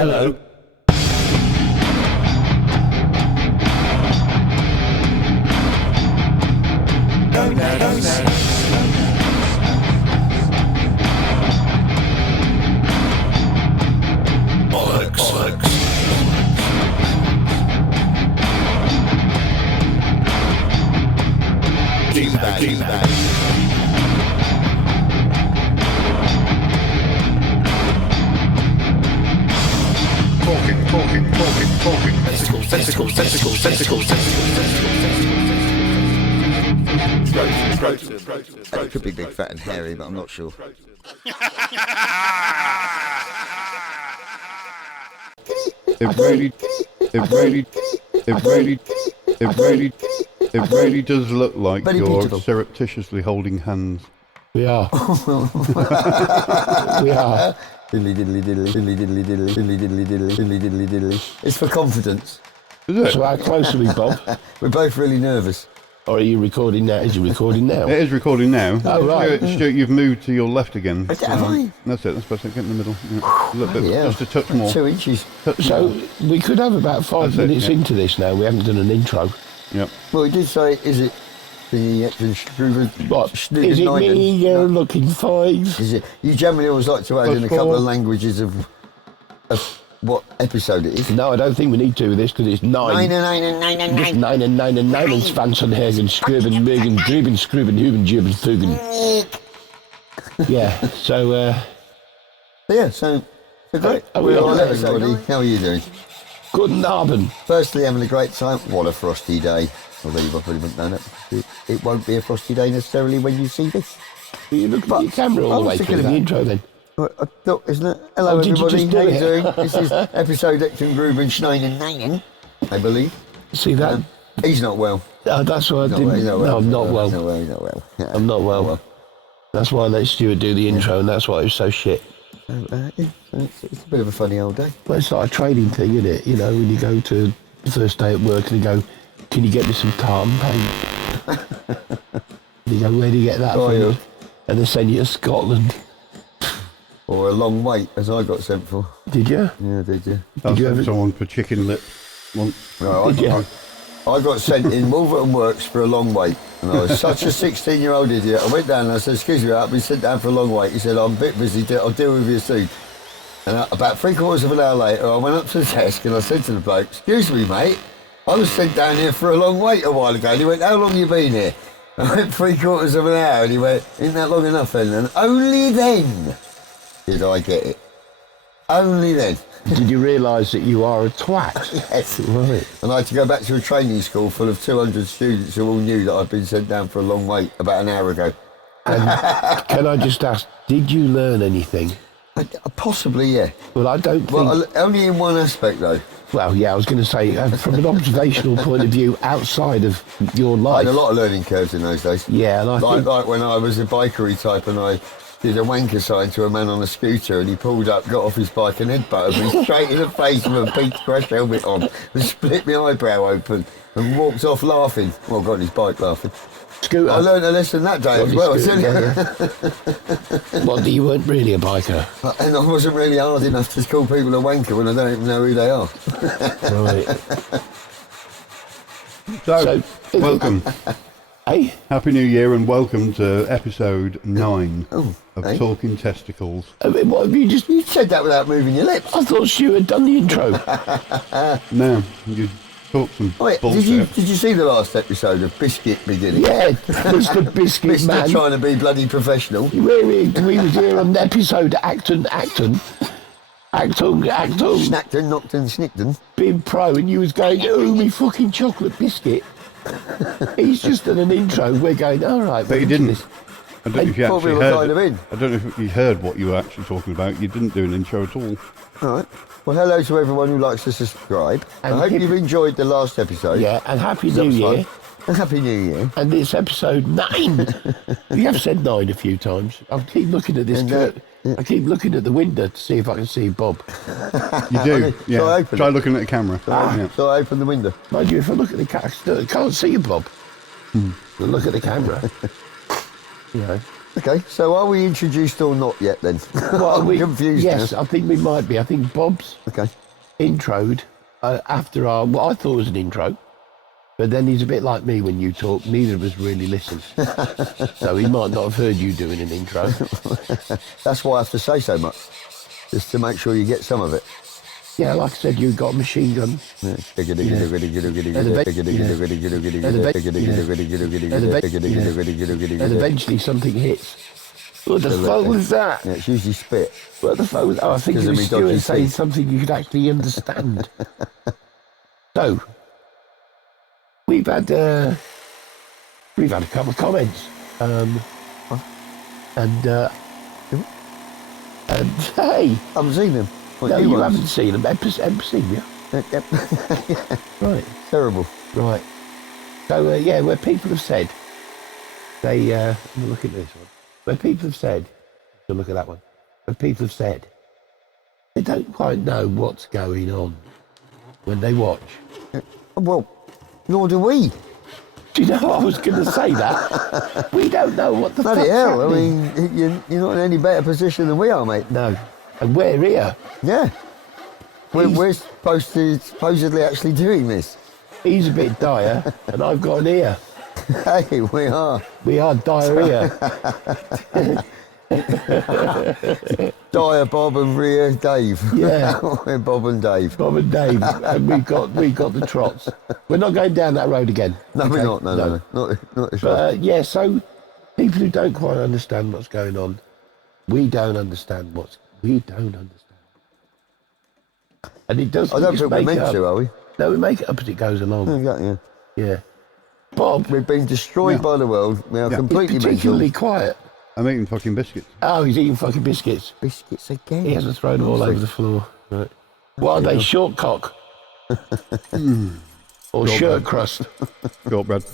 Hello. Talking. Testicles. It could be big, fat, and hairy, but I'm not sure. It really does look like Very you're beautiful. surreptitiously holding hands. We are. We are. Diddly diddly diddly diddly diddly diddly diddly diddly diddly diddly diddly diddly. It's for confidence. Is it? So how close are we, Bob? We're both really nervous. Or are you recording now? Is you recording now? It is recording now. Oh, right. Stuart, you've moved to your left again. Have I? That's it. That's supposed to get in the middle. Yeah. A little bit, Yeah. just a touch more. 2 inches. So we could have about 5 That's it, minutes yeah. into this now. We haven't done an intro. Yep. Well, we did say, is it the What? Is it me you're looking for? Is it? You generally always like to add in a couple of languages of what episode it is. No, I don't think we need to with this because it's 9. Nine. Just 9 and Svansenhagen, Scriben, Mergen, Driben, Scriben, Huben, Jibben, Fugen. Yeah, so, Yeah, so great. Are we on there, Everybody, how are you doing? Guten Abend. Firstly, having a great time. What a frosty day. Although you've probably not done it. It won't be a frosty day necessarily when you see this. Are you looking at your camera all the way through the intro then? I thought, isn't it? Hello, Oh, did you everybody. just do How you it? doing? This is episode Gruben Schneinen, I believe. See that? He's not well. Oh, that's why I He's didn't. not well. No, I'm not He's well. not well. He's not well. Yeah. I'm not well. That's why I let Stuart do the intro, and that's why it was so shit. It's a bit of a funny old day. Well, it's like a trading thing, isn't it? You know, when you go to the first day at work and you go, can you get me some tartan paint? And you go, where do you get that Oh, from? yeah. And they send you to Scotland. Or a long wait, as I got sent for. Did you? Yeah, did you? That's you ever- someone for chicken lip once. No, Did you? I got sent in Wolverton Works for a long wait. And I was such a 16-year-old idiot. I went down and I said, excuse me, I've been sent down for a long wait. He said, I'm a bit busy, I'll deal with you soon. And about 3/4 of an hour later, I went up to the desk and I said to the bloke, excuse me, mate, I was sent down here for a long wait a while ago. And he went, how long you been here? I went 3/4 of an hour and he went, isn't that long enough then? And only then did I get it. Only then. Did you realise that you are a twat? Yes. Right. And I had to go back to a training school full of 200 students who all knew that I'd been sent down for a long wait about an hour ago. Can I just ask, did you learn anything? Possibly, yeah. Well, I don't think... Well, only in one aspect, though. Well, yeah, I was going to say, from an observational point of view, outside of your I life. had a lot of learning curves in those days. Yeah, and I think... Like when I was a bikery type and I did a wanker sign to a man on a scooter and he pulled up, got off his bike and headbutted me straight in the face with a big crash helmet on and split my eyebrow open and walked off laughing. Well, got on his bike laughing. Scooter. I learned a lesson that day as well. Well, you weren't really a biker. And I wasn't really hard enough to call people a wanker when I don't even know who they are. Right. So, So- welcome. Hey? Happy New Year and welcome to episode 9 of hey. Talking Testicles. What have you just... You said that without moving your lips. I thought Stu had done the intro. Now, you talk some Wait, bullshit. did you see the last episode of Biscuit beginning? Yeah, Mr. Biscuit Mr. Man. trying to be bloody professional. We was here on the episode Acton. Actung. Snackton, Knockton, Snickton. Being pro, and you was going, oh, me fucking chocolate biscuit. He's just done an intro. We're going, all right. But you didn't. I don't know if you Probably actually were heard kind of it. in. I don't know if you heard what you were actually talking about. You didn't do an intro at all. All right. Well, hello to everyone who likes to subscribe. And I hope hip- you've enjoyed the last episode. Yeah, and Happy That New was Year. fun. And Happy New Year. And it's episode 9. You have said 9 a few times. I keep looking at this. And, I keep looking at the window to see if I can see Bob. You do, Okay, yeah. so open Try it. looking at the camera. Yeah. So I opened the window. Mind you, if I look at the camera, I can't see you, Bob. But look at the camera. You know. Okay, so are we introduced or not yet then? Well, I'm confused yes, now. I think we might be. I think Bob's Okay. introed after what I thought was an intro, but then he's a bit like me when you talk. Neither of us really listen, so he might not have heard you doing an intro. That's why I have to say so much, just to make sure you get some of it. Yeah, like I said, you got a machine gun. And eventually something hits. What the fuck was that? Yeah, it's usually spit. What the fuck was that? Oh, I think it Because of was me Stuart dodgy saying teeth. something you could actually understand. So, we've had a couple of comments. And hey, I haven't seen them. What, no, you ones? haven't seen them. Haven't seen you? Yep. Right. Terrible. Right. So, yeah, where people have said, let me look at this one. Where people have said, so look at that one. Where people have said, they don't quite know what's going on when they watch. Well, nor do we. Do you know I was going to say that? We don't know what the Bloody fuck's hell, happening. I mean, you're not in any better position than we are, mate. No. And we're here. Yeah. We're supposedly actually doing this. He's a bit dire, and I've got an ear. Hey, we are. We are diarrhea. Dyer, Bob and Rhea, Dave. Yeah. We're Bob and Dave. Bob and Dave, and we've got the trots. We're not going down that road again. No, okay? we're not. No. Not this But one. yeah, so people who don't quite understand what's going on, we don't understand. And it does. I don't just think we're make meant it up. to, are we? No, we make it up as it goes along. Yeah. Yeah. Bob, We've been destroyed by the world. We are completely he's particularly mental. quiet. I'm eating fucking biscuits. Oh, he's eating fucking biscuits. Biscuits again. He hasn't thrown them all over the floor. Right. What are they? Short cock? Or shirt crust? Shortbread.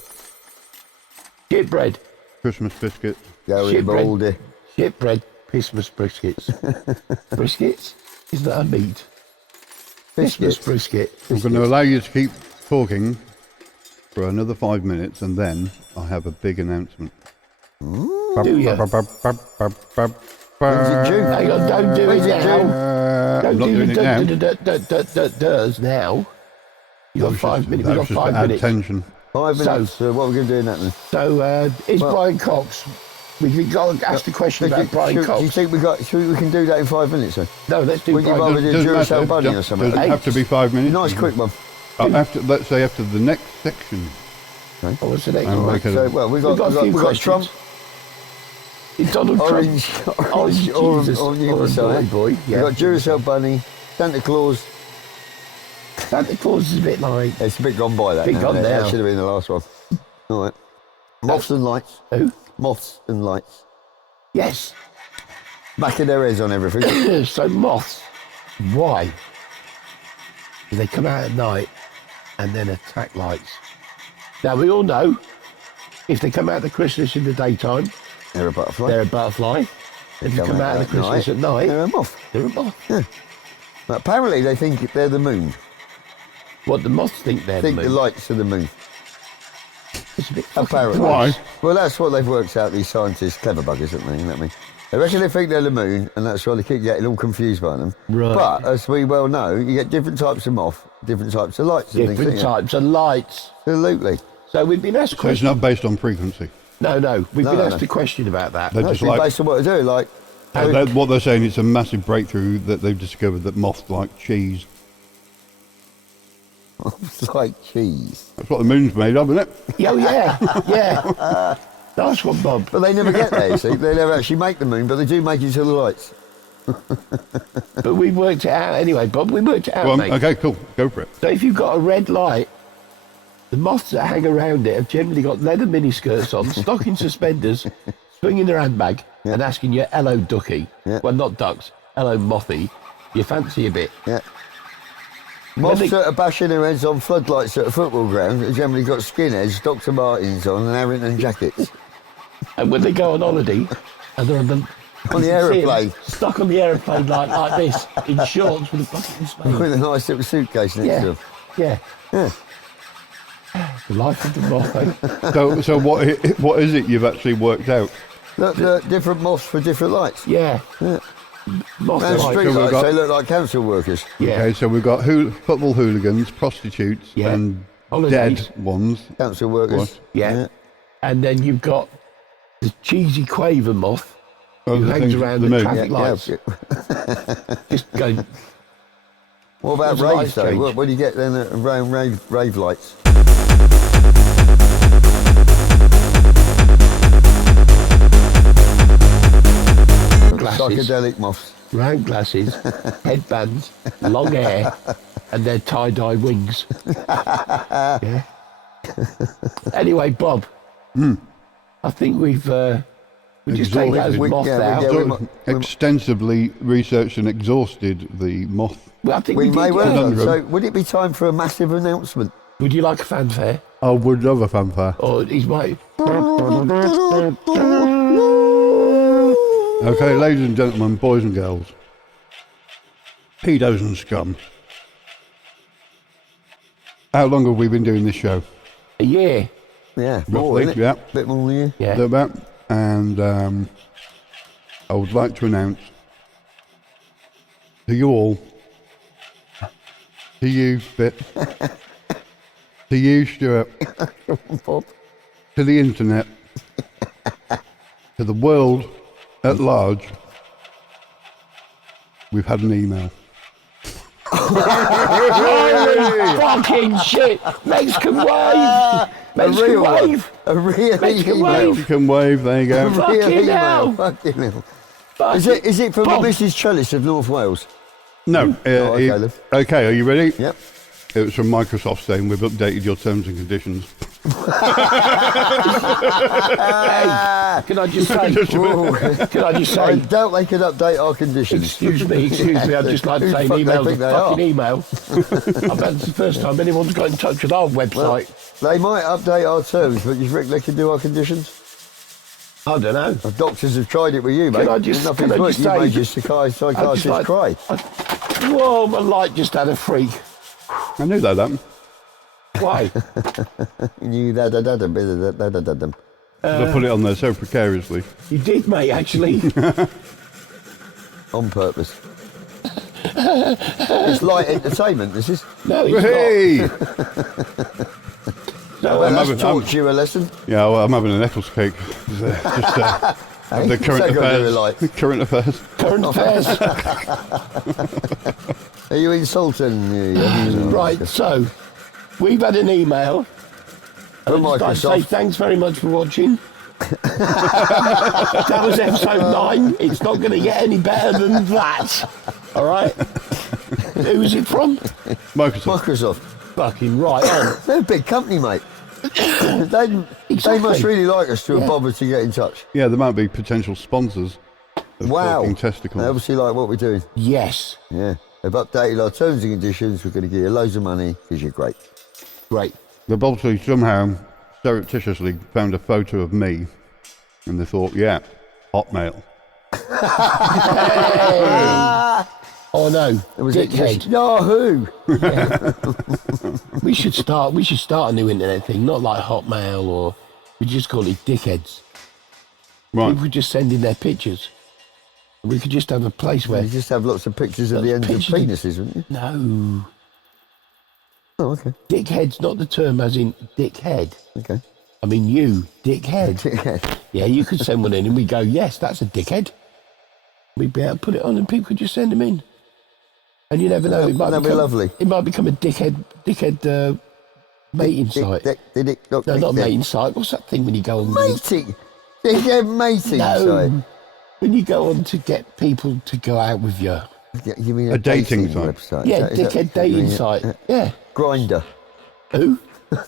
Shit bread. Christmas biscuit. Gary Shit bread. Baldy. Shit bread. Christmas briskets. Briskets? Is that a meat? Christmas Biscuits. brisket. I'm going to allow you to keep talking for another 5 minutes, and then I have a big announcement. Do you? When's it due? Hang on, don't do When's it it now. due? Don't I'm not do doing it the does now. You got 5 minutes. That We was got just 5 to add minutes. tension. 5 minutes. So what are we going to do in that then? So is Well- Brian Cox? We've got to ask the question about Brian Do you Cox. think we can do that in 5 minutes then? No, let's do Would you Brian. rather do Doesn't Duracell matter. Bunny or something? Doesn't have to be 5 minutes. Nice quick one. Let's say after the next section. Oh, what's the next Oh, one? okay. So, well, we've got a few Trump, questions. Donald orange, Trump. orange, Jesus, on the other orange side. boy. We've Yeah. got Duracell Bunny, Santa Claus. Santa Claus is a bit like It's a bit gone by that. Bit now, gone isn't it? now. That should have been the last one. All right. Moths and lights. who? Moths and lights. Yes. Back of their heads on everything. So moths. Why? They come out at night and then attack lights. Now we all know if they come out of the chrysalis in the daytime, They're a butterfly. they're a butterfly. If they come out of the chrysalis at night, They're a moth. they're a moth. But apparently they think they're the moon. What the moths think they're Think the the moon. lights are the moon. It's a bit fucking Apparently. gross. Why? Well, that's what they've worked out, these scientists, clever buggers, aren't they? You know what I mean? They reckon they think they're the moon, and that's why they keep getting all confused by them. Right. But, as we well know, you get different types of moth, different types of lights and Different things. don't you? types of lights. Absolutely. So we've been asked So it's questions. not based on frequency. No, we've No, been no, asked no. a question about that. They're just Actually, like based on what they do, like... what they're saying. It's a massive breakthrough that they've discovered that moths like cheese. It's like cheese. That's what the moon's made of, isn't it? Oh yeah, yeah. Nice one, Bob. But they never get there, you see. They never actually make the moon, but they do make it to the lights. But we worked it out anyway, Bob. We worked it out, Well, mate. okay, cool. Go for it. So if you've got a red light, the moths that hang around it have generally got leather miniskirts on, stocking suspenders, swinging their handbag, and asking you, "Hello, ducky." Yeah. Well, not ducks. "Hello, mothy. You fancy a bit?" Yeah. Moths they- that are bashing their heads on floodlights at a football ground have generally got skinheads, Dr. Martens on, and Harrington jackets. And when they go on holiday, and they're on the On the you see 'em aeroplane. stuck on the aeroplane like this, in shorts with a bucket and spade. With a nice little suitcase next to Yeah, them. yeah. The life of the moth, eh? So what is it you've actually worked out? Look, different moths for different lights. Yeah. Moth And lights. street So we've lights, got- they look like council workers. Yeah. Okay, so we've got football hooligans, prostitutes, Yeah. and Holidays. dead ones. Council workers. What? Yeah. And then you've got the cheesy quaver moth Oh, who the hangs things- around the the moon. traffic Yeah, lights. yeah. Just going, What about What's the raves lights though? change? What do you get then around rave lights? glasses, Psychedelic moths. round glasses, headbands, long hair, and their tie-dye wings. Yeah. Anyway, Bob, I think we've just taken those We- moths yeah, we out. get- So extensively researched and exhausted the moth. Well, I think We we may did, well yeah. have. Conundrum. So would it be time for a massive announcement? Would you like a fanfare? I would love a fanfare. Or he's my... Okay, ladies and gentlemen, boys and girls, pedos and scum. How long have we been doing this show? A year. Yeah, more, Roughly, innit? yeah. Bit more than you. Yeah. About, and I would like to announce to you all, to you, Bit, to you, Stuart, Bob. to the internet, to the world at large, we've had an email. Fucking shit! Mexican wave! Mexican real one. wave! A real Mexican email. wave. You can wave, there you A go. real Fucking email. hell. Fucking hell. Fucking- Is it from Bob. Mrs. Trellis of North Wales? No, okay, Liv. okay, are you ready? Yep. It was from Microsoft saying we've updated your terms and conditions. Hey, can I just say? Can I just I say? doubt they could update our conditions. Excuse me. I'd just like to Who say, the fuck an they email's a think they fucking are? email. I bet it's the first time anyone's got in touch with our Well, website. they might update our terms, but you reckon they can do our conditions? I don't know. The doctors have tried it with you, mate. Can I just- There's nothing can I to it. just You say- made your I'd just psychiatrist like- cry. Whoa, my light just had a freak. I knew that happened. Why? You da-da-da-da-da-da-da-da-da. I put it on there so precariously. You did, mate, actually. On purpose. It's light entertainment, this is. No, it's Hey! not. No, Well, that's having- taught you a lesson. Yeah, well, I'm having an Eccles cake. Just, have the current So got to do it affairs. like- Current affairs. current affairs. Are you insulting? Right, so we've had an email. From I'd like to say Microsoft. thanks very much for watching. That was episode 9. It's not going to get any better than that. All right? Who's it from? Microsoft. Microsoft. Fucking right on. They're a big company, mate. they Exactly. must really like us to have Yeah. bothered to get in touch. Yeah, there might be potential sponsors of Wow. Talking They Testicles. obviously like what we're doing. Yes. Yeah. They've updated our terms and conditions. We're going to give you loads of money because you're great. Great. They've obviously somehow surreptitiously found a photo of me and they thought, yeah, Hotmail. Oh no, Was it dickhead. just Yahoo? We should start a new internet thing, not like Hotmail or we just call it dickheads. Right. People just send in their pictures. We could just have a place where You just have lots of pictures of Lots the of ends of pictures. penises, wouldn't you? no. Oh, okay. Dickhead's not the term as in dickhead. Okay. I mean you, dickhead. Yeah, you could send one in and we go, yes, that's a dickhead. We'd be able to put it on and people could just send them in. And you never know, it might That'd be become, lovely. It might become a dickhead mating site. No, not mating site. What's that thing when you go on? Mating. Yeah, mating. No. Sorry. When you go on to get people to go out with you. You mean A dating site. website? Yeah, dickhead dating site. Yeah. Grinder. Who?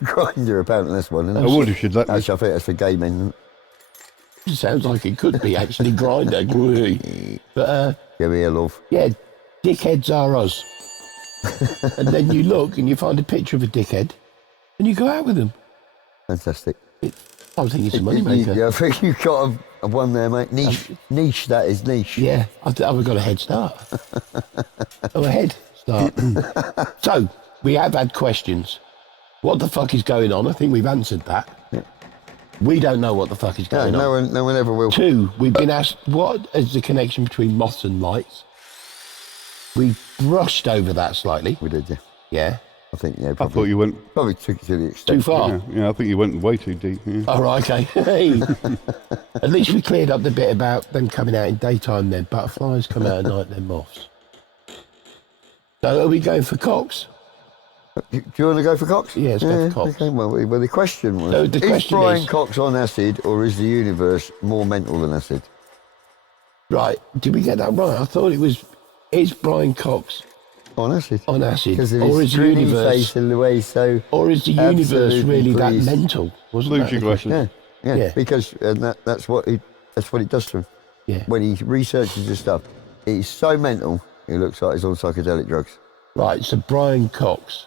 Grinder, apparently that's one. Isn't I it? would if you'd let me. Actually, I think that's for gay men. Sounds like it could be actually Grinder. But Give me a love. yeah, dickheads are us. And then you look and you find a picture of a dickhead and you go out with them. Fantastic. I think it's a moneymaker. Yeah, I think you've got a one there, mate. Niche, that is niche. Yeah, I've got a head start. A head start. So, we have had questions. What the fuck is going on? I think we've answered that. We don't know what the fuck is going on. No one ever will. 2, we've been asked, what is the connection between moths and lights? We brushed over that slightly. We did, yeah. Yeah. I think, yeah. I thought Probably, you went probably took it to the extent. Too far. Yeah, I think you went way too deep. Yeah. All right, okay. Hey. At least we cleared up the bit about them coming out in daytime, then butterflies come out at night, then moths. So are we going for cocks? Do you want to go for Cox? Yeah, let's go for Cox. Okay, well, the question was, So the is question Brian is- Cox on acid or is the universe more mental than acid? Right, did we get that right? I thought it was, is Brian Cox On acid. on acid? Because of Or his is the grinny universe, face and the way so... or is the universe absolutely really that pleased. mental? Wasn't Lose that your the glasses. question? Yeah, Yeah. because that's what it does to him. Yeah. When he researches this stuff, he's so mental, he looks like he's on psychedelic drugs. Right, so Brian Cox.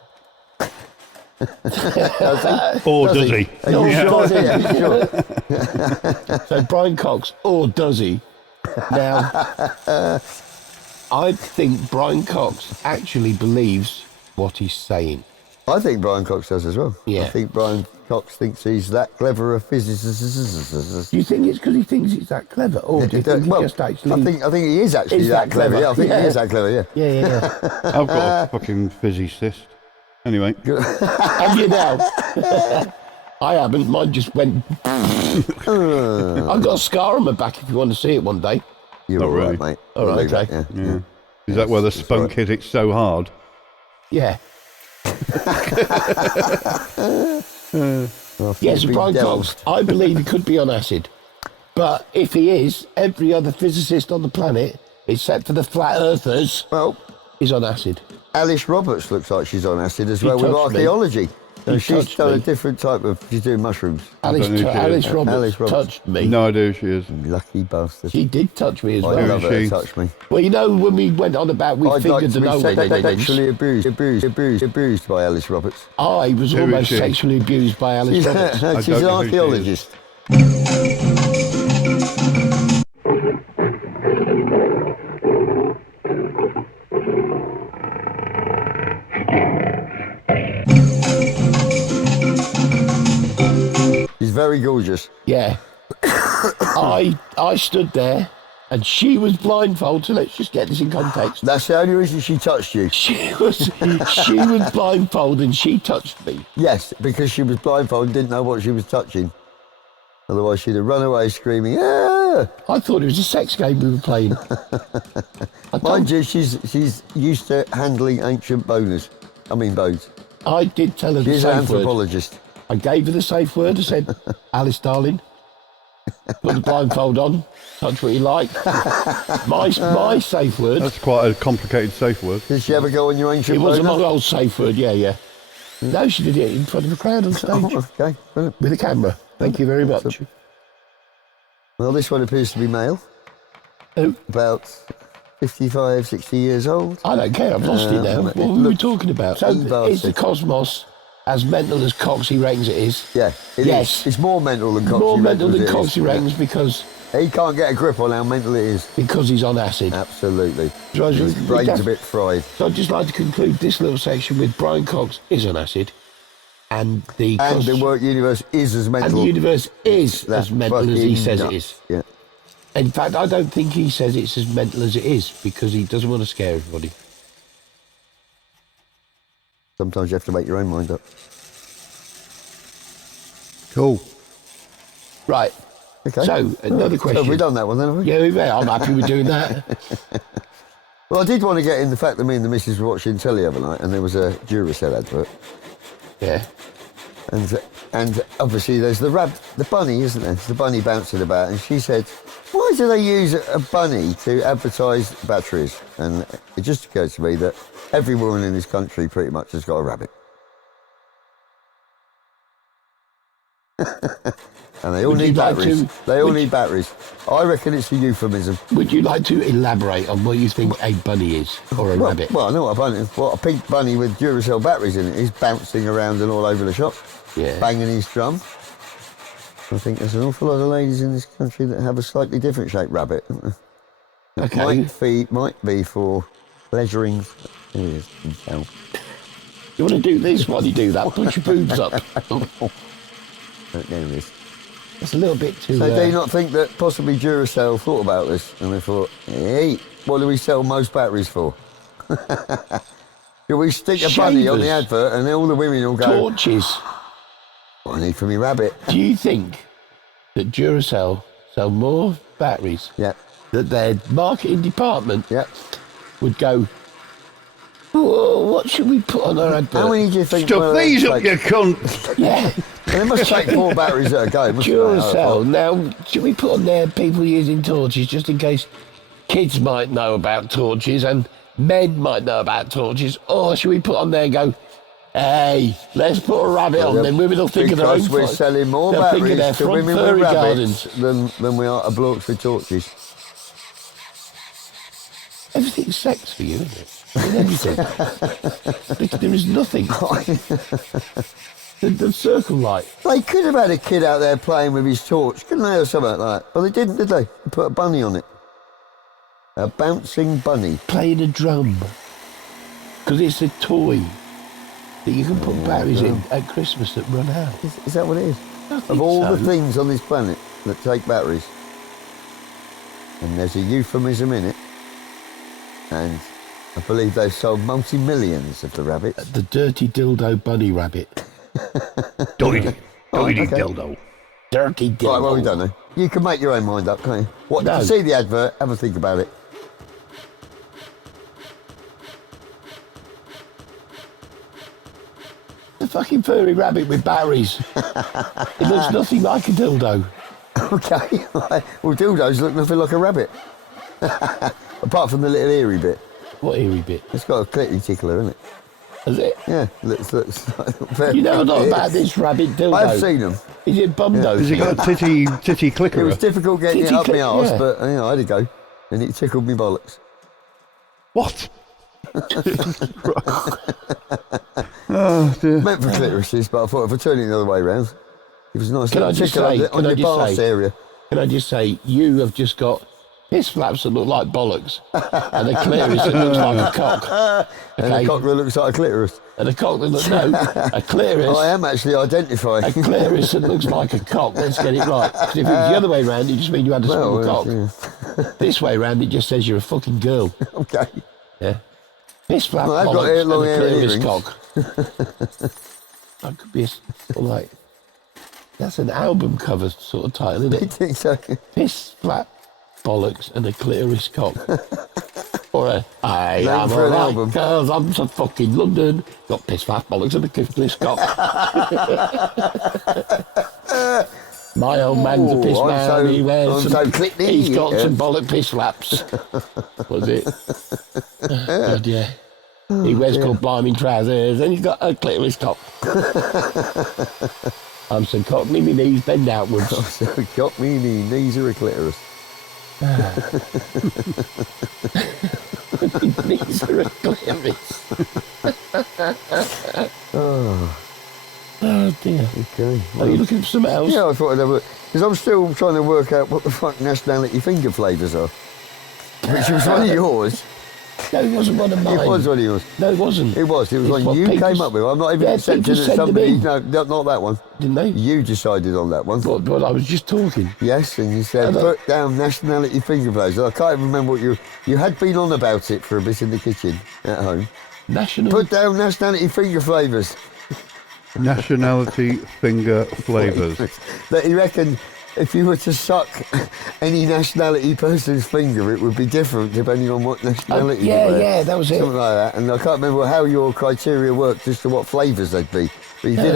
Or does he? Are you sure? Yeah, sure. So Brian Cox, or does he? Now, I think Brian Cox actually believes what he's saying. I think Brian Cox does as well. Yeah. I think Brian Cox thinks he's that clever a physicist. Do you think it's because he thinks it's that clever, or do you think he just actually? I think he is actually Is that that clever. clever? Yeah, I think Yeah. he is that clever. Yeah. Yeah. I've got a fucking fizzy cyst. Anyway, Have you now? I haven't. Mine just went. I've got a scar on my back. If you want to see it one day. You're Not all right, really. mate. All right, Believe that, okay. yeah. is that where the That's spunk right. hit it so hard? Yeah. Well, Yes, big Brian devils. Cox. I believe he could be on acid, but if he is, every other physicist on the planet, except for the flat earthers, Well, is on acid. Alice Roberts looks like she's on acid as He well with touched me. archaeology. So He she's touched done a me. different type of. She's doing mushrooms. Alice, don't know who she is. Alice Roberts Alice Roberts. touched me. No idea who she is. Lucky bastard. She did touch me as I well. love her she? to touch me. Well, you know when we went on about we I'd fingered like the to be no sexually abused by Alice Roberts. I was Who is almost she? sexually abused by Alice Roberts. She's don't an know who she is. archaeologist. She's very gorgeous. Yeah. I stood there and she was blindfolded, so let's just get this in context. That's the only reason she touched you. She was blindfolded and she touched me. Yes, because she was blindfolded and didn't know what she was touching. Otherwise, she'd have run away screaming, "Ah!" I thought it was a sex game we were playing. Mind you, she's used to handling ancient bones. I did tell her the She's an safe word. anthropologist. I gave her the safe word. I said, Alice, darling, put the blindfold on, touch what you like. My safe word. That's quite a complicated safe word. Did she ever go on your It ancient was a boner? long old safe word, yeah. No, she did it in front of a crowd on stage Oh, okay, brilliant. with a camera. Thank you very much. Well, this one appears to be male, Oh, about 55, 60 years old. I don't care. I've lost it now. it What were we looks talking about? So, inverted. is the cosmos as mental as Coxie reckons it is? Yeah, it Yes. is. It's more mental than Coxie More mental than reckons it is. Coxie reckons because He can't get a grip on how mental it is. he's on acid. Absolutely. So I His just- brain's def- a bit fried. So I'd just like to conclude this little section with Brian Cox is on acid, and the And the work universe is as mental. and the universe is That's as mental as he fucking says it nuts. is. Yeah. In fact, I don't think he says it's as mental as it is because he doesn't want to scare everybody. Sometimes you have to make your own mind up. Cool. Right. Okay. So another So question. have we done that one then, have we? Yeah, we may. I'm happy with doing that. Well, I did want to get in the fact that me and the missus were watching telly the other night and there was a Duracell advert. Yeah. And obviously there's the bunny, isn't there? There's the bunny bouncing about. And she said, why do they use a bunny to advertise batteries? And it just occurred to me that every woman in this country pretty much has got a rabbit. And they all Would you need like batteries. to- They all would need you- batteries. I reckon it's a euphemism. Would you like to elaborate on what you think a bunny is or a rabbit? Well, I know what a pink bunny with Duracell batteries in it is, bouncing around and all over the shop, Yeah. banging his drum. I think there's an awful lot of ladies in this country that have a slightly different shaped rabbit. Okay. Might be for pleasuring. There he is himself. You want to do this while you do that? Put your boobs up. There he is. It's a little bit too... So do you not think that possibly Duracell thought about this and they thought, hey, what do we sell most batteries for? Do we stick a bunny on the Shavers. advert and then all the women will go, torches. what I need for me rabbit? Do you think that Duracell sell more batteries, Yeah, that their marketing department yeah. would go, oh, what should we put on our advert? How many do you think? Stuff these up, you cunt. Yeah, They must take 4 batteries at a go, mustn't they? Duracell. Now, should we put on there people using torches just in case kids might know about torches and men might know about torches? Or should we put on there and go, hey, let's put a rabbit on, then women will think of their own... Because we're selling more they'll think of their batteries to front women with furry rabbits gardens. than we are to blokes with torches. Everything's sex for you, isn't it? In everything. There is nothing. The circle light. They could have had a kid out there playing with his torch, couldn't they, or something like that? But they didn't, did they? They put a bunny on it. A bouncing bunny. Playing a drum. Because it's a toy that you can put batteries in at Christmas that run out. Is that what it is? I think Of all so. the things on this planet that take batteries, and there's a euphemism in it, and I believe they've sold multi-millions of the rabbits. The dirty dildo bunny rabbit. Doidy. Doidy okay. dildo. Dirty dildo. Right, well, we don't know. You can make your own mind up, can't you? What, No. if you see the advert, have a think about it. The fucking furry rabbit with batteries. It looks nothing like a dildo. Okay, right. Well, dildos look nothing like a rabbit. Apart from the little eerie bit. What eerie bit? It's got a clitty tickler, isn't it? Is it? Yeah, looks very... You know a lot it about is. this rabbit dildo. I've seen them. Is it bum nose? Has it got a titty It clicker? was difficult getting it Titty up my click, arse, yeah. but I had to go. And it tickled me bollocks. What? Oh dear. Meant for clitorises, but I thought if I turn it the other way round, it was a nice Can I little just tickle say- on can I your just arse say- area. Can I just say, you have just got piss flaps that look like bollocks and a clitoris that looks like a cock. And Okay? a cock that looks like a clitoris. And a cock that looks... No, a clitoris. I am actually identifying. A clitoris that looks like a cock. Let's get it right. 'Cause if it was the other way round, it just means you had a small Well, cock. This way round, it just says you're a fucking girl. Okay. Yeah. Piss flap Well, I've got bollocks hair, long and a hair and clitoris earrings. cock. That could be like... That's an album cover sort of title, isn't I it? think so. Piss flat bollocks and a clitoris cock. Or a I Name am for an alright album. girls, I'm from fucking London. Got piss flat bollocks and a clitoris cock. My old man's a piss I'm man. so- He wears I'm some, so clickety, he's got yeah. some bollock piss flaps. Was it? God, yeah. He wears called blimey trousers and he's got a clitoris cock. I'm so cockney, my knees bend outwards. So got me knees are a clitoris. Knees are a clitoris. Oh dear. Okay. Are you looking for something else? Yeah, I thought I'd have a look. Because I'm still trying to work out what the fuck nationality finger flavours are. Which was one of yours. No, it wasn't one of mine. It was one of yours. No, it wasn't. It was. It was It's one what you people came up with. I'm not even yeah, accepting people that send them somebody... in. No, not that one. Didn't they? You decided on that one. But I was just talking. Yes, and you said, I don't- put down nationality finger flavours. I can't even remember what you had been on about it for a bit in the kitchen at home. National. Put down nationality finger flavours. Nationality finger flavours. That you reckon if you were to suck any nationality person's finger, it would be different depending on what nationality yeah, you were. yeah, that was it. Something like that. And I can't remember how your criteria worked as to what flavours they'd be. But you did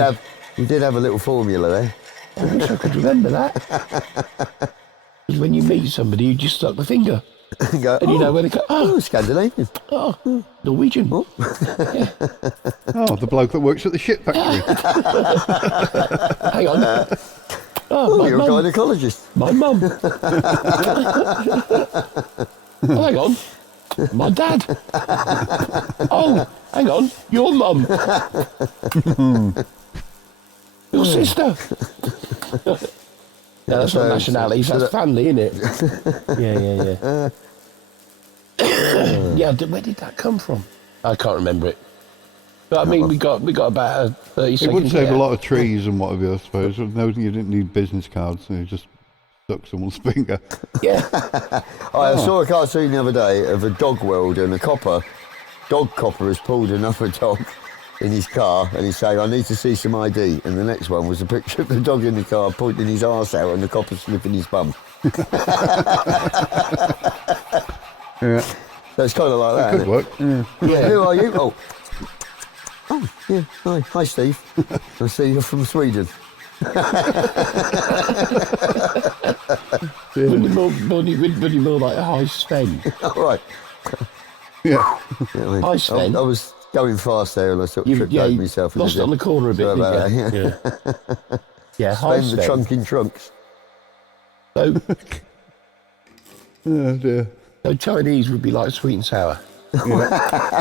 have a little formula there. I wish I could remember that. Because when you meet somebody, you just suck the finger. And go, And you know where they go, oh, Scandinavian. oh, Norwegian. Oh. Oh, the bloke that works at the ship factory. Hang on. Oh, Oh, my you're a mum. gynaecologist. My mum. Oh, hang on. My dad. Oh, hang on. Your mum. Your sister. No, that's not So- nationalities, so that's that- family, isn't it? Yeah. Yeah, where did that come from? I can't remember it. But I mean, we got about a 30 It seconds. would save a here. lot of trees and whatever, I suppose. No, you didn't need business cards, so you just stuck someone's finger. Yeah. I saw a cartoon the other day of a dog world, and a dog copper has pulled another dog in his car, and he's saying, I need to see some ID. And the next one was a picture of the dog in the car pointing his arse out and the copper sniffing his bum. Yeah, So it's kind of like that. could isn't it? work. Yeah. Yeah, who are you? Oh, yeah, hi Steve. I see you're from Sweden. Wouldn't be more like a high Sven. All right. Yeah. Yeah, I mean, Hi, Sven. I was going fast there and I sort of tripped over you myself. lost it on the corner a bit, Sorry about didn't you? that, Yeah. Yeah, hi Sven the Sven. trunking trunks. So, Oh, dear. so Chinese would be like sweet and sour.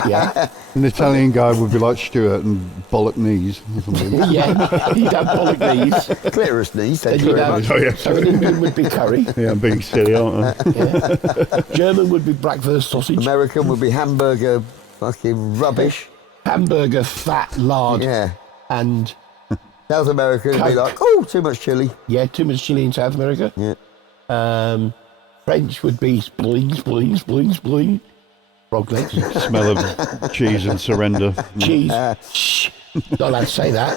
Yeah. An Italian guy would be like Stuart and bollock knees or something. Yeah. You'd have bollock knees. Clitoris knees, thank Then you you'd very have, much. Oh, yeah. so an Indian would be curry. Yeah, I'm being silly, aren't I? Yeah. German would be Bratwurst sausage. American would be hamburger fucking rubbish. Hamburger, fat, lard, Yeah. and South American would be Coke. like, oh, too much chili. yeah, too much chili in South America. Yeah. French would be sploing, sploing, sploing, sploing. Frog legs. Smell of cheese and surrender. Cheese. Shh. Not allowed to say that.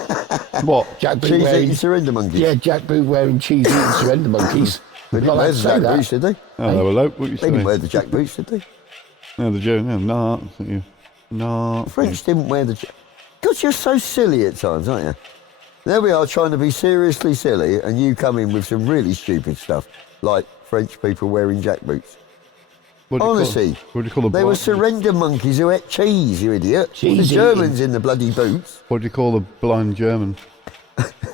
What? Jack boot Cheese wearing. eating surrender monkeys. Yeah, Jack boot wearing cheese eating surrender monkeys. They Not didn't allowed wear to the say jack that. boots, did they? Oh, they were low. What you They didn't wear saying? the jack boots, did they? No, the Joe. No, no. French didn't wear the jack. God, you're so silly at times, aren't you? There we are trying to be seriously silly, and you come in with some really stupid stuff, like French people wearing jack boots. What do you call- Honestly, what do you call a they were blind? surrender monkeys who ate cheese, you idiot. Cheese the eating. Germans in the bloody boots. What do you call a blind German?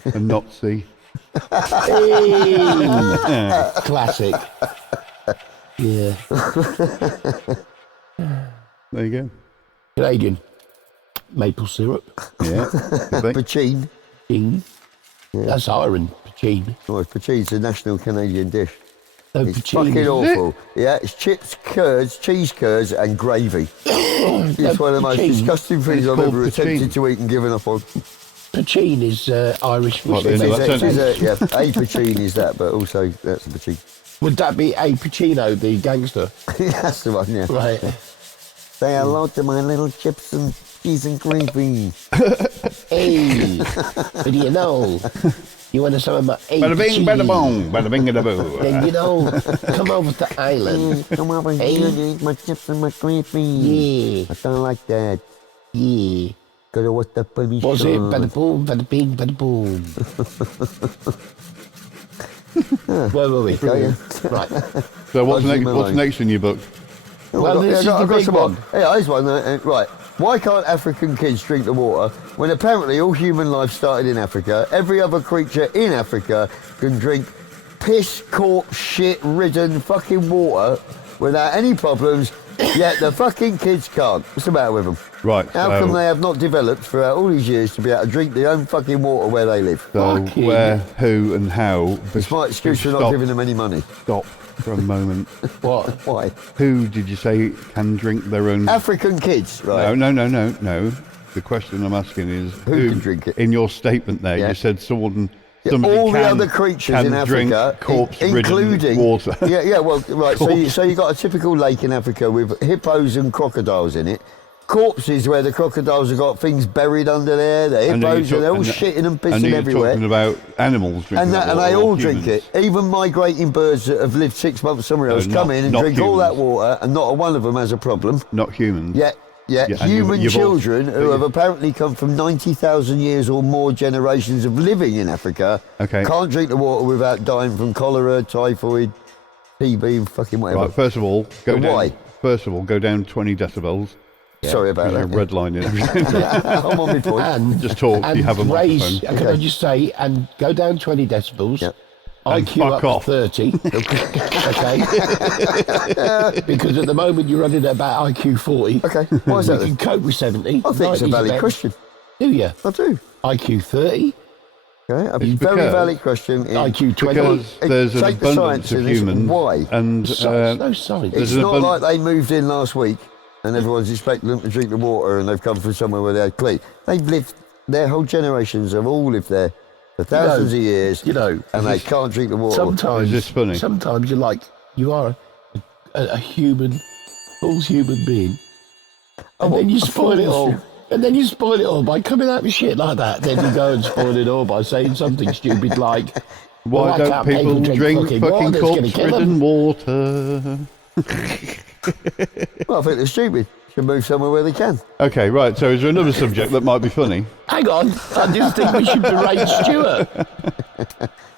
A Nazi. Hey. Classic. Yeah. There you go. Canadian. Maple syrup. Yeah. Could be. Poutine. King. That's iron. Poutine. Oh, poutine's a national Canadian dish. No, It's poutine. fucking awful. Yeah, it's chips, curds, cheese curds, and gravy. It's one of the most poutine. disgusting things It's I've called ever attempted poutine. to eat and given up on. Poutine is Irish. What, Which the makes end of that sense. Yeah, a poutine is that, but also that's a poutine. Would that be a Pacino, the gangster? That's the one, yeah. Right. Say hello to my little chips and cheese and gravy. Hey, what do you know? You want some of my Bada bing, bada boom, bada bing, bada boo. Then you know, come over to Ireland. Come over Hey. here and eat my chips and my gravy. Yeah, I don't like that. yeah. Cause of what the permission. Was it bada boom, bada bing, bada boom? Where were we? Okay, yeah. Right. So what's Bugsy next? What's Malone. next in your book? Well, this is the I've got big some one. more. Yeah, here's one. Right. Why can't African kids drink the water when apparently all human life started in Africa? Every other creature in Africa can drink piss, corpse, shit-ridden fucking water without any problems, yet the fucking kids can't. What's the matter with them? Right. How come they have not developed throughout all these years to be able to drink their own fucking water where they live? So Fucking- where, who, and how? It's my excuse for not Stop. giving them any money. Stop for a moment. What? Why? Who did you say can drink their own? African kids, right? No. The question I'm asking is Who can drink it? In your statement there, Yeah. you said somebody all the can- other creatures can in drink Africa, corpse-ridden including water. Yeah, well, right. So you got a typical lake in Africa with hippos and crocodiles in it. Corpses where the crocodiles have got things buried under there. The I know hippos you're and they're all talk- shitting and I know pissing you're everywhere. talking about animals drinking And that they water, all or drink humans. it. Even migrating birds that have lived 6 months somewhere else No, come in and not drink all that humans. water, and not a one of them has a problem. Not humans. Yet, Yeah, and human you've all- children who have apparently come from 90,000 years or more generations of living in Africa Okay. can't drink the water without dying from cholera, typhoid, TB, and fucking whatever. Right. First of all, But why? go down 20 decibels. Sorry about You're that. red line and everything. I'm on my point. And Just talk. and You have a raise. microphone. Can I Okay. just say, and go down 20 decibels. Yep. And IQ fuck up off. to 30. Okay. Because at the moment you're running at about IQ 40. Okay, why is You that can then? cope with 70. I think it's a 90's valid about- question. Do you? I do. IQ 30. Okay, a It's very because- valid question. IQ 20. Because there's an Take the abundance science of in this. humans. Why? And There's no science. there's It's an not abund- like they moved in last week and everyone's expecting them to drink the water, and they've come from somewhere where they're clean. They've lived, their whole generations have all lived there for thousands of years, and they can't drink the water. Sometimes, Is this funny? Sometimes you are a human, full human being, and then you spoil it all. And then you spoil it all by coming out with shit like that. Then you go and spoil it all by saying something stupid like, Why don't can't people drink fucking water? It's gonna kill corpse-ridden them. water? Well, I think they're stupid. Should move somewhere where they can. Okay, right, so is there another subject that might be funny? Hang on, I just think we should berate Stuart.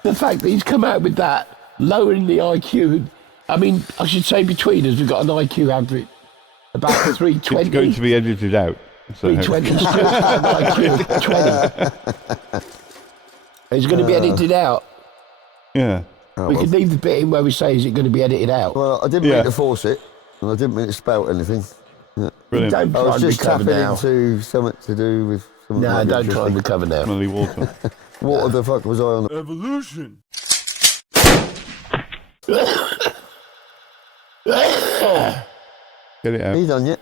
The fact that he's come out with that, lowering the IQ. I mean, I should say between us, we've got an IQ average about 320. It's going to be edited out. So. 320. Stuart's got an IQ of 20. It's going to be edited out. Yeah. Oh, We well. could leave the bit in where we say, is it going to be edited out? Well, I didn't mean to force it, and I didn't mean to spout anything. Brilliant. Don't I try was and just recover tapping now. into something to do with something. No, that might be don't try and interesting. recover now. Smelly water. What the fuck was I on? Evolution. Get it Are you out. done yet?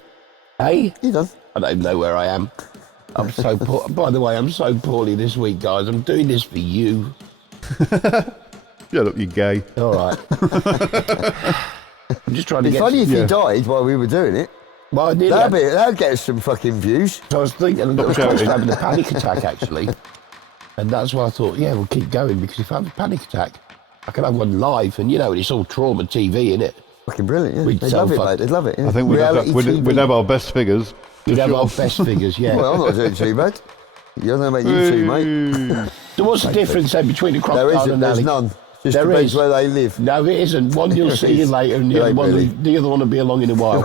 Hey? You done? I don't even know where I am. I'm so poor. By the way, I'm so poorly this week, guys. I'm doing this for you. Shut up, you gay. All right. I'm just trying to It'd be get... funny if you died while we were doing it. Well, I nearly had- That'd get us some fucking views. So I was thinking, I was shouting. close to having a panic attack, actually. And that's why I thought, yeah, we'll keep going, because if I have a panic attack, I can have one live, and, it's all trauma TV, innit? Fucking brilliant, yeah. We'd They'd so love it, fuck- mate. They'd love it. Yeah. I think we'd Reality we'd TV. have our best figures. We'd have Sure. our best figures, yeah. Well, I'm not doing too bad. You don't know about you two, mate. So what's the difference then between a There crocodile isn't. and There's an none. Just There depends is. where they live. No, it isn't. One you'll see you later, and It ain't really. the other one will be along in a while.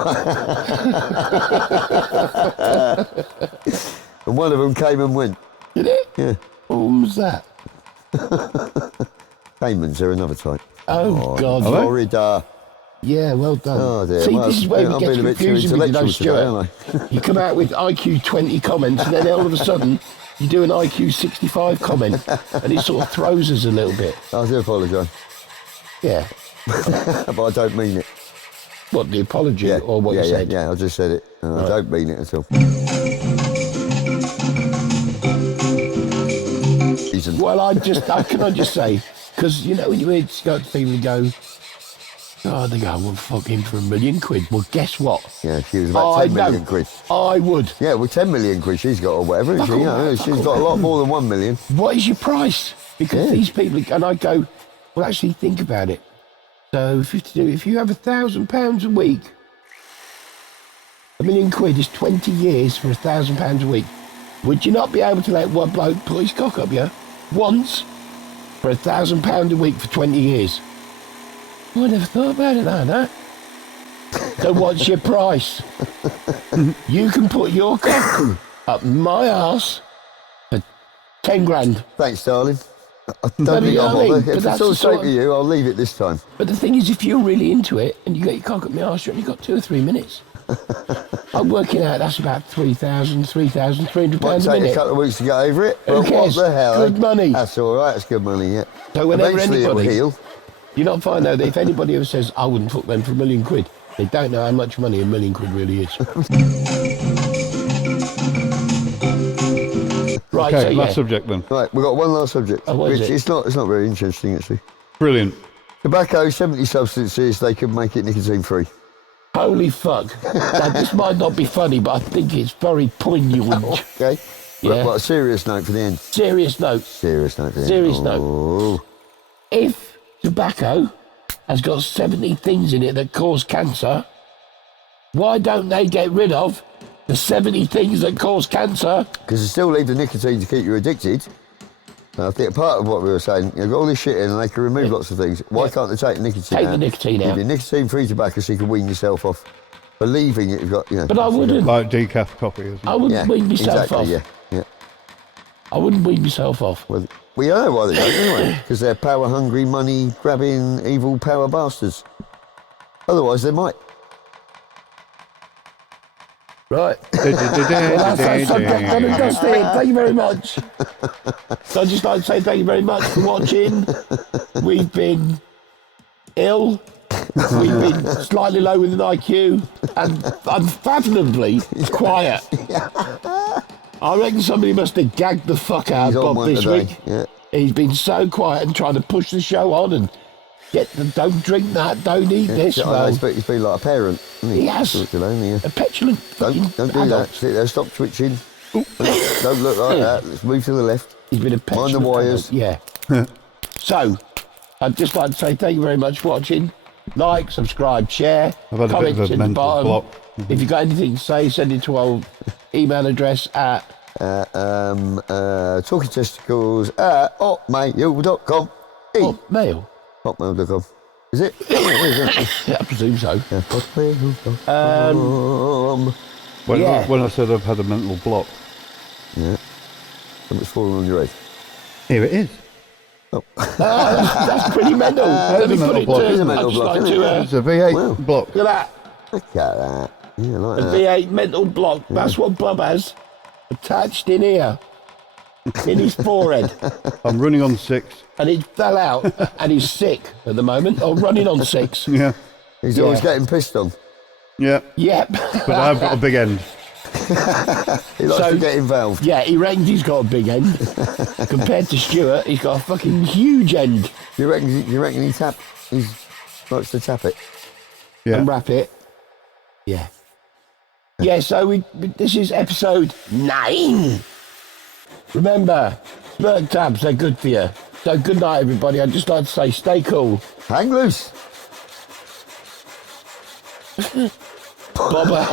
And one of them came and went. Did it? Yeah. What was that? Caymans are another type. Oh, God. Are they? Florida. Yeah, well done. Oh, dear. See, Well, this is where I'm we get being a bit too confusing with you, intellectual today, Stuart. aren't You come out with IQ 20 comments, and then all of a sudden, you do an IQ 65 comment, and it sort of throws us a little bit. I do apologise. Yeah. But I don't mean it. What, the apology Yeah. or what yeah, you yeah, said? Yeah, I just said it. And I don't mean it at all. Reason. Well, can I just say, because, when you hear got people who go, oh, they go, well, fuck him for £1 million. Well, guess what? Yeah, she was about 10 million quid. I would. Yeah, well, 10 million quid she's got or whatever, isn't she? Fuck You all know, that, she's fuck got a all lot more than 1 million. What is your price? Because Yeah. these people, and I go, well, actually think about it. So if you have £1,000 a week, £1 million is 20 years for £1,000 a week. Would you not be able to let one bloke put his cock up, yeah? Once for £1,000 a week for 20 years? Well, I never thought about it like that. So what's your price? You can put your cock up my arse for 10 grand. Thanks, darling. I don't But think you know I'll what I mean? bother. But If it's that's all the straight sort to of- you, I'll leave it this time. But the thing is, if you're really into it and you get your cock up my arse, you've only got 2 or 3 minutes. I'm working out that's about £3,300 Might a take a minute. couple of weeks to get over it. Who But what cares? the hell? Good eh? money. That's all right. That's good money, yeah. So whenever Eventually anybody, it'll heal. you not find out that if anybody ever says, I wouldn't fuck them for £1 million, they don't know how much money £1 million really is. Right, Okay, so last yeah. subject then. Right, we've got one last subject. Oh, what is which it? it's not very interesting, actually. Brilliant. Tobacco, 70 substances, they could make it nicotine free. Holy fuck. Now, this might not be funny, but I think it's very poignant. Okay? Yeah. But a serious note for the end. Serious note. Serious note for the Serious end. note. Oh. If tobacco has got 70 things in it that cause cancer, why don't they get rid of the 70 things that cause cancer? Because they still leave the nicotine to keep you addicted. And I think part of what we were saying, you've got all this shit in and they can remove lots of things. Why can't they take the nicotine out? Take the nicotine Give out. you nicotine-free tobacco so you can wean yourself off. Believing it, you've got, But I wouldn't. Like decaf coffee, isn't I it? wouldn't wean myself exactly, off. yeah, yeah. I wouldn't wean myself off. Well, we know why they don't, anyway. Because they're power-hungry, money-grabbing, evil power bastards. Otherwise, they might. Right. Well, that's our subject done and dusted. Thank you very much. So I'd just like to say thank you very much for watching. We've been ill. We've been slightly low with an IQ and unfathomably quiet. I reckon somebody must have gagged the fuck out He's of on Bob one this today, week. yeah. He's been so quiet and trying to push the show on and get the don't drink that, don't eat this. I know, Well, he's been like a parent. Hasn't he? he has. Sort of, yeah. A petulant fucking Don't do adult. that. Sit there, stop twitching. Don't look like that. Let's move to the left. He's been a petulant Mind the wires. adult, yeah. So, I'd just like to say thank you very much for watching. Like, subscribe, share, I've had a comment bit of a in the mental bottom. block. If you've got anything to say, send it to our email address at Talking Testicles at hotmail.com. mail. Hotmail.com. Is it? Yeah, I presume so. Hotmail.com. Yeah. When I said I've had a mental block, Yeah. Something's falling on your head. here it is. That's pretty mental. Let me a put mental it block. to. It is a mental I'd just block, like isn't to, it? It's a V8 Wow. block. look at that. Look at that. Yeah, like A that. V8 mental block. That's what Bob has attached in here, in his forehead. I'm running on 6. And it fell out, and he's sick at the moment, or running on 6. Yeah. He's always Yeah. getting pissed on. Yeah. Yep. But I've got a big end. He likes So- to get involved. Yeah, he reckons he's got a big end. Compared to Stuart, he's got a fucking huge end. You reckon he likes to tap it? Yeah. And wrap it. Yeah. Yeah, so this is episode 9. Remember, Merc tabs, they're good for you. So good night, everybody. I'd just like to say stay cool. Hang loose. Bobber.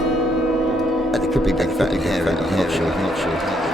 It could be big fatty hair. I'm not sure.